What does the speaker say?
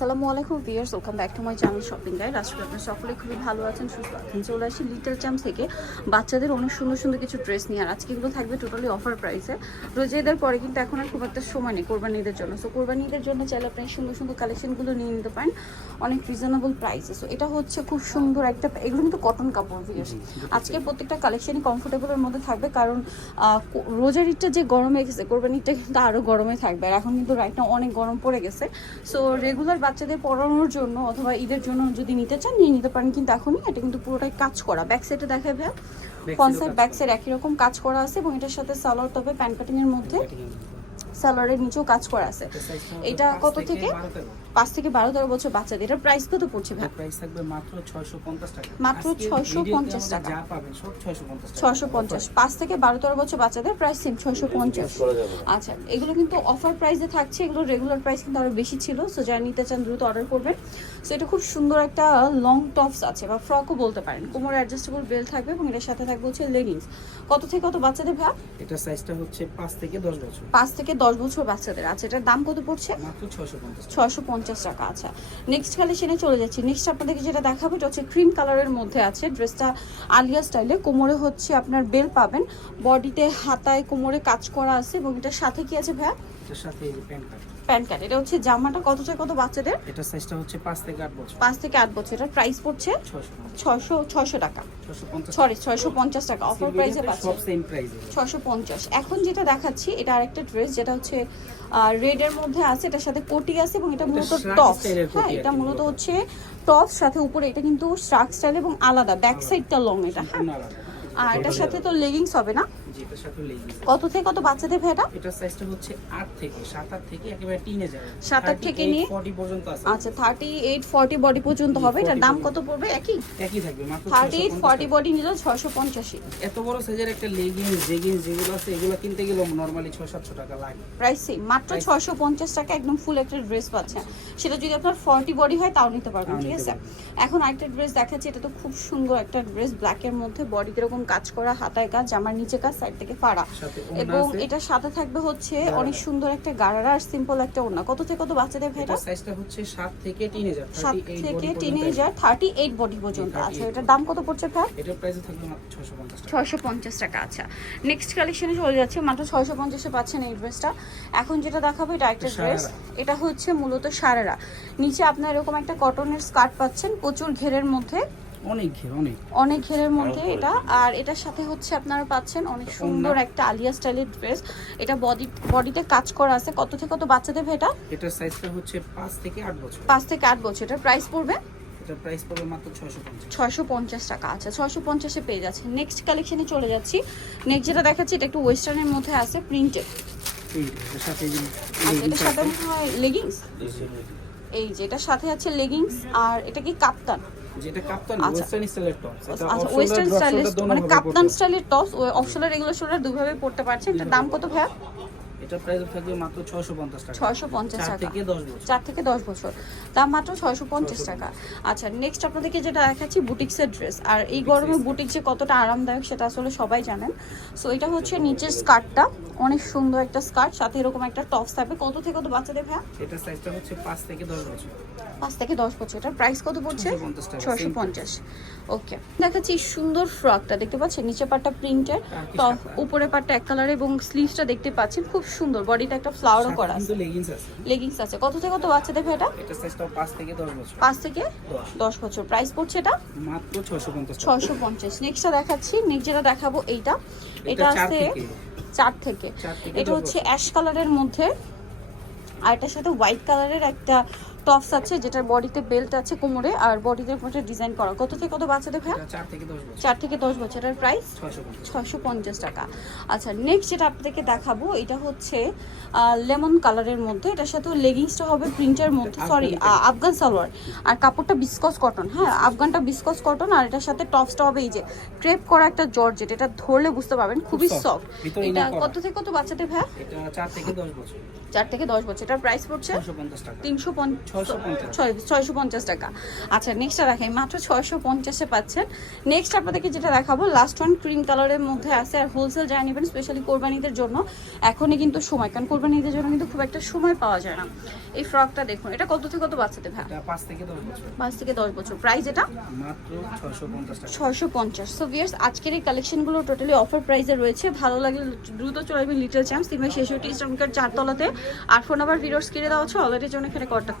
আসসালামু আলাইকুম viewers welcome back to my channel shopping guide. আজকে আপনার সকলে খুবই ভালো আছেন সুস্থ আছেন। চলে আসি লিটল চ্যাম থেকে। বাচ্চাদের অনেক সুন্দর সুন্দর কিছু ড্রেস নিয়ে আর আজকে এগুলো থাকবে টোটালি অফার প্রাইসে রোজা ঈদের পরে কিন্তু এখন আর খুব একটা সময় নেই কোরবানি ঈদের জন্য। সো কোরবানি ঈদের জন্য চাইলে আপনি সুন্দর সুন্দর কালেকশনগুলো নিয়ে নিতে পারেন। অনেক রিজনেবল প্রাইসে সো এটা হচ্ছে খুব সুন্দর একটা এগুলো কিন্তু কটন কাপড় ভিয়ার্স আজকে প্রত্যেকটা কালেকশনই কমফোর্টেবলের মধ্যে থাকবে। কারণ রোজার ঈদটা যে গরমে গেছে কোরবানি ঈদটা কিন্তু আরও গরমে থাকবে। আর এখন কিন্তু রাইটটা অনেক গরম পড়ে গেছে। সো রেগুলার বাচ্চাদের পড়ানোর জন্য অথবা ঈদের জন্য যদি নিতে চান নিয়ে নিতে পারেন। কিন্তু এখনই এটা কিন্তু পুরোটাই কাজ করা। ব্যাক সাইডে দেখা যায় ফ্রন্ট সাইড ব্যাক সাইড একই রকম কাজ করা আছে এবং এটার সাথে সালোয়ার টপে প্যান্ট কাটিং এর মধ্যে। সালোয়ারের নিচেও কাজ করা আছে। এটা কত থেকে? পাঁচ থেকে বারো তেরো বছর বাচ্চাদের। এটার প্রাইস কত পড়ছে ভাই? প্রাইস থাকবে মাত্র 650 টাকা। মাত্র আজকে 650 টাকা। যা পাবেন সব 650 টাকা। ছশো পঞ্চাশ। পাঁচ থেকে বারো তেরো বছর বাচ্চাদের প্রাইস সেম ছয়শো পঞ্চাশ। আচ্ছা এগুলো কিন্তু অফার প্রাইসে থাকছে। এগুলো রেগুলার প্রাইস কিন্তু আরও বেশি ছিল। সো যারা নিতে চান দ্রুত অর্ডার করবেন। সো এটা খুব সুন্দর একটা লং টপস আছে বা ফ্রকও বলতে পারেন। কোমর অ্যাডজাস্টেবল বেল্ট থাকবে এবং এটার সাথে থাকবে হচ্ছে লেগিংস কত থেকে কত বাচ্চাদের ভাব এটা সাইজটা হচ্ছে পাঁচ থেকে 10 বছর। পাঁচ থেকে দশ বছর বাচ্চাদের আছে। এটার দাম কত পড়ছে? মাত্র 650 টাকা। ছয়শো পঞ্চাশ টাকা আচ্ছা। নেক্সট কালেকশনে চলে যাচ্ছি। নেক্সট আপনাদেরকে যেটা দেখাবো এটা হচ্ছে ক্রিম কালারের মধ্যে আছে। ড্রেসটা আলিয়া স্টাইলে কোমরে হচ্ছে আপনার বেল পাবেন। বডিতে হাতায় কোমরে কাজ করা আছে এবং এটার সাথে কি আছে ভাইয়া? সাথে প্যান্ট কাট এটা হচ্ছে জামাটা কত থেকে কত বাচ্চাদের? এটা সাইজটা হচ্ছে 5 থেকে 8 বছর। পাঁচ থেকে আট বছর। এটার প্রাইস পড়ছে 650 ছয়শো টাকা। 650 সরি ছয়শো পঞ্চাশ টাকা। অফার প্রাইসে পাচ্ছে। সব সেম প্রাইসে ছশো পঞ্চাশ। এখন যেটা দেখাচ্ছি এটা আরেকটা ড্রেস যেটা হচ্ছে রেড এর মধ্যে আছে এটার সাথে কোটি আছে এবং এটা এটা মূলত টপ হ্যাঁ এটা মূলত হচ্ছে টপ সাথে উপরে এটা কিন্তু স্ট্রাক স্টাইল এবং আলাদা। ব্যাক সাইডটা লং এটা হ্যাঁ? আর এটার সাথে তো লেগিংস হবে না? জি এটার সাথে লেগিংস কত থেকে কত বাচ্চাদের ভেটা এটার সাইজটা হচ্ছে 8 থেকে 7 8 থেকে একেবারে টিনেজার সাত আট থেকে নিয়ে? 40 পর্যন্ত আছে। আচ্ছা থার্টি এইট ফর্টি বডি পর্যন্ত হবে? এটার দাম কত পড়বে? একই? একই থাকবে মাত্র থার্টি এইট ফর্টি বডি নিলেও ছশো পঞ্চাশি এত বড় সাইজের একটা লেগিংস জেগিংস যেগুলো আছে এগুলো কিনতে গেলে নরমালি 6 700 টাকা লাগে। প্রাইস সেম মাত্র Price- ছয়শো পঞ্চাশ টাকা একদম ফুল একটা ড্রেস পাচ্ছেন। সেটা যদি আপনার ফর্টি বডি হয় তাও নিতে পারবেন ঠিক আছে? এখন আরেকটা ড্রেস দেখাচ্ছি এটা তো খুব সুন্দর একটা ড্রেস ব্ল্যাকের মধ্যে বডিতে এরকম কাজ করা হাতায় কাজ জামার নিচে কাজ সাইড থেকে ফাড়া। এবং এটা সাথে থাকবে হচ্ছে অনেক সুন্দর একটা গারারা আর সিম্পল একটা ওড়না। কত থেকে কত বাচ্চাদের ভেটা সাইজটা হচ্ছে 7 থেকে টিনেজার সাত থেকে পর্যন্ত। টিনেজার থার্টি এইট বডি পর্যন্ত। 38 আচ্ছা এটার দাম কত পড়ছে ভাই এটার প্রাইসে থাকবে মাত্র 650 টাকা। ছয়শো পঞ্চাশ টাকা আচ্ছা। নেক্সট কালেকশনে চলে যাচ্ছে মাত্র ছয়শো পঞ্চাশে পাচ্ছেন এই ড্রেসটা এখন যেটা দেখাবো এটা একটা ড্রেস এটা হচ্ছে মূলত সারারা। নিচে আপনার এরকম একটা কটনের স্কার্ট পাচ্ছেন প্রচুর ঘেরের মধ্যে। অনেক ঘের অনেক। অনেক ঘেরের মধ্যে এটা। আর এটার সাথে হচ্ছে আপনারা পাচ্ছেন অনেক সুন্দর একটা আলিয়া স্টাইলের ড্রেস। এটা বডি বডিতে কাজ করা আছে। কত থেকে কত বাচ্চাদের এটা? এটার সাইজটা হচ্ছে 5 থেকে 8 বছর পাঁচ থেকে আট বছর। এটার প্রাইস পড়বে? এটার প্রাইস পড়বে মাত্র 650 ছয়শো পঞ্চাশ টাকা। আচ্ছা পেয়ে যাচ্ছে। নেক্সট কালেকশনে চলে যাচ্ছি। নেক্সট যেটা দেখাচ্ছি এটা একটু ওয়েস্টার্নের মধ্যে আছে প্রিন্টেড এটার সাথে এই যে আচ্ছা leggings এটার সাথে মনে হয় লেগিংস এই যে এটার সাথে আছে লেগিংস আর এটা কি কাপ্তান? যেটা কাপ্তান আচ্ছা। ওয়েস্টার্ন স্টাইলের টপস আচ্ছা ওয়েস্টার্ন স্টাইলের মানে কাপ্তান স্টাইলের tops off shoulder regular shoulder দুভাবে পড়তে পারছে এটার দাম কত ভাইয়া? এটার প্রাইস থাকবে মাত্র 650 টাকা। ছয়শো পঞ্চাশ 4 থেকে 10 বছর। চার থেকে দশ বছর। দাম মাত্র ছয়শো পঞ্চাশ টাকা। আচ্ছা নেক্সট আপনাদেরকে যেটা দেখাচ্ছি বুটিক্সের ড্রেস আর এই গরমে বুটিক যে কতটা আরামদায়ক সেটা আসলে সবাই জানেন। সো এটা হচ্ছে নিচের স্কার্টটা। অনেক সুন্দর একটা স্কার্ট সাথে এরকম একটা টপস থাকবে। কত থেকে কত বাচ্চাদের ভাইয়া? এটার সাইজটা হচ্ছে 5 থেকে 10 বছর। পাঁচ থেকে দশ বছর। এটার প্রাইস কত পড়ছে? 650 টাকা, ছয়শো same পঞ্চাশ। ওকে দেখাচ্ছি সুন্দর ফ্রকটা দেখতে পাচ্ছেন? নিচে পাটটা প্রিন্টের। উপরে পাটটা এক কালার এবং স্লিভসটা দেখতে পাচ্ছেন? খুব সুন্দর বডিটা একটা ফ্লাওয়ারও করা আছে। লেগিংস আছে। লেগিংস আছে। কত থেকে কত বাচ্চাদের ভাই এটা? এটা সাইজটা 5 থেকে 10 বছর। 5 থেকে 10 দশ বছর। প্রাইস পড়ছে এটা? মাত্র 650 টাকা। ছয়শো পঞ্চাশ। নেক্সটটা দেখাচ্ছি। নেক্সট যেটা দেখাবো এইটা। এটা আছে থেকে। চার থেকে। এটা হচ্ছে অ্যাশ কালারের মধ্যে। আর এটার সাথে হোয়াইট কালারের একটা টপস আছে যেটার বডিতে বেল্ট আছে কোমরে আর বডিতে একটা ডিজাইন করা। কত থেকে কত বাচ্চাদের ভাই এটা 4 থেকে 10 বছর। চার থেকে দশ বছরের প্রাইস 650 ছয়শো পঞ্চাশ টাকা। আচ্ছা নেক্সট যেটা আপনাদেরকে দেখাবো এটা হচ্ছে লেমন কালারের মধ্যে। এটার সাথে লেগিংসটা হবে প্রিন্টের মধ্যে সরি আফগান সালোয়ার আর কাপড়টা বিসকস কটন হ্যাঁ? আফগানটা বিসকস কটন আর এটার সাথে টপসটা হবে এই যে ক্রেপ করা একটা জর্জেট এটা ধরলে বুঝতে পারবেন খুবই সফট এটা কত থেকে কত বাচ্চাদের ভাই এটা 4 থেকে 10 বছর। চার থেকে দশ বছর। এটার প্রাইস পড়ছে? তিনশো পঞ্চাশ ছয়শো পঞ্চাশ। টাকা। আচ্ছা নেক্সটটা দেখাই। মাত্র ছয়শো পঞ্চাশে পাচ্ছেন। নেক্সট আপনাদেরকে যেটা দেখাবো লাস্ট ওয়ান ক্রিম কালারের মধ্যে আছে আর হোলসেল যারা নেবেন স্পেশালি কোরবানিদের জন্য এখনই কিন্তু সময়। কারণ কোরবানিদের জন্য কিন্তু খুব একটা সময় পাওয়া যায় না। এই ফ্রকটা দেখুন এটা কত থেকে কত বাচ্চাদের ভাই? পাঁচ থেকে দশ বছর। পাঁচ থেকে দশ বছর। প্রাইস এটা? ছয়শো পঞ্চাশ সো ভিয়ার্স আজকের এই কালেকশনগুলো টোটালি অফার প্রাইসে রয়েছে। ভালো লাগলে দ্রুত চলে আসবেন লিটল চ্যাম্পস তিনশো ছেষট্টি ইস্টনকার চারতলাতে। আর ফোন নাম্বার ভিডিওস কিনে দেওয়া হচ্ছে অলরেডি জন্য এখানে কন্ট্যাক্ট